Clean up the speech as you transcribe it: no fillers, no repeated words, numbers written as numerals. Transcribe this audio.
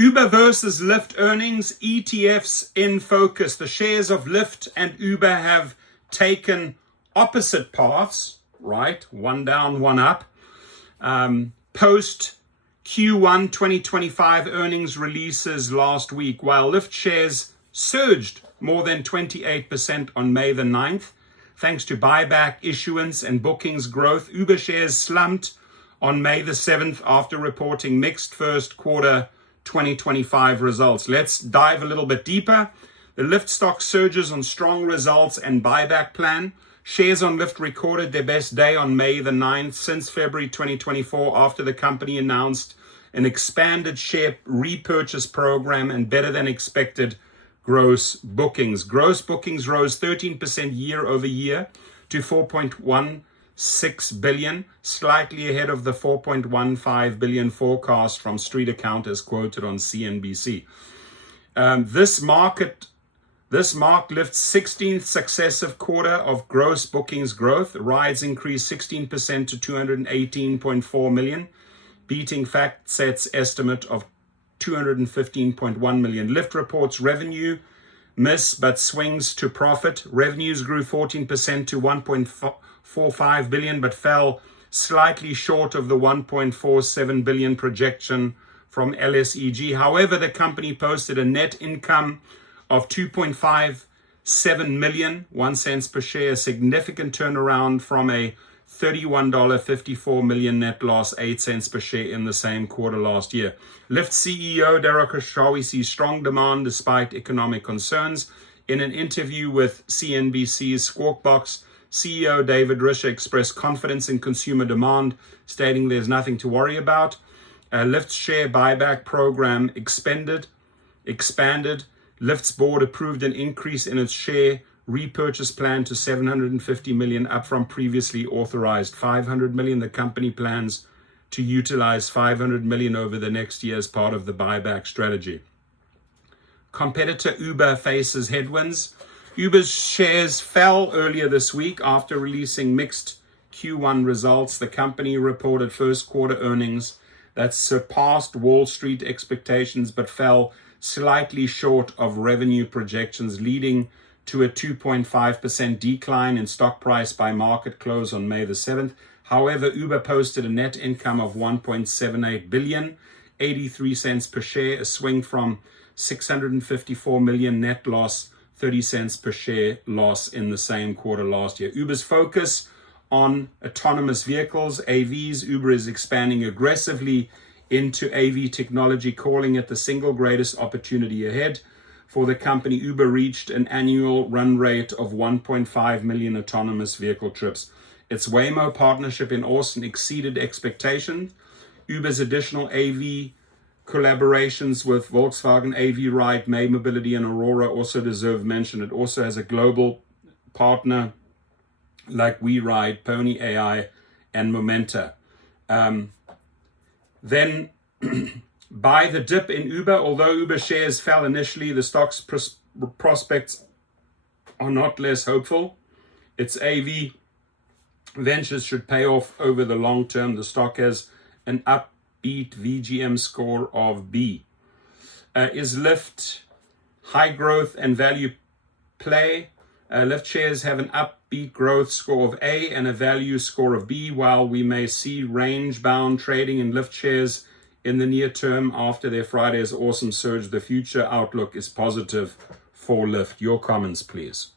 Uber versus Lyft earnings, ETFs in focus. The shares of Lyft and Uber have taken opposite paths, right? One down, one up. Post Q1 2025 earnings releases last week, while Lyft shares surged more than 28% on May the 9th, thanks to buyback issuance and bookings growth. Uber shares slumped on May the 7th after reporting mixed first quarter 2025 results. Let's dive a little bit deeper. The Lyft stock surges on strong results and buyback plan. Shares on Lyft recorded their best day on May the 9th since February 2024 after the company announced an expanded share repurchase program and better than expected gross bookings. Gross bookings rose 13% year over year to 4.16 billion, slightly ahead of the 4.15 billion forecast from Street Accountants quoted on CNBC. This marked Lyft's 16th successive quarter of gross bookings growth. Rides increased 16% to 218.4 million, beating FactSet's estimate of 215.1 million. Lyft reports revenue miss but swings to profit. Revenues grew 14% to 1.45 billion but fell slightly short of the 1.47 billion projection from LSEG. However, the company posted a net income of 2.57 million, 1 cent per share, a significant turnaround from a $31.54 million net loss, 8 cents per share in the same quarter last year. Lyft CEO Derek Khosrawi sees strong demand despite economic concerns. In an interview with CNBC's Squawk Box, CEO David Risher expressed confidence in consumer demand, stating there's nothing to worry about. Lyft's share buyback program expanded. Lyft's board approved an increase in its share repurchase plan to 750 million, up from previously authorized 500 million. The company plans to utilize 500 million over the next year as part of the buyback strategy. Competitor Uber faces headwinds. Uber's shares fell earlier this week after releasing mixed Q1 results. The company reported first quarter earnings that surpassed Wall Street expectations but fell slightly short of revenue projections, leading to a 2.5% decline in stock price by market close on May the 7th. However, Uber posted a net income of 1.78 billion, 83 cents per share, a swing from 654 million net loss, 30 cents per share loss in the same quarter last year. Uber's focus on autonomous vehicles, AVs. Uber is expanding aggressively into AV technology, calling it the single greatest opportunity ahead. For the company, Uber reached an annual run rate of 1.5 million autonomous vehicle trips. Its Waymo partnership in Austin exceeded expectations. Uber's additional AV collaborations with Volkswagen, AV Ride, May Mobility, and Aurora also deserve mention. It also has a global partner like WeRide, Pony AI, and Momenta. Then by the dip in Uber, although Uber shares fell initially, the stock's prospects are not less hopeful. Its AV ventures should pay off over the long term. The stock has an upbeat VGM score of B. Is Lyft high growth and value play? Lyft shares have an upbeat growth score of A and a value score of B. While we may see range-bound trading in Lyft shares in the near term after their Friday's awesome surge, the future outlook is positive for Lyft. Your comments, please.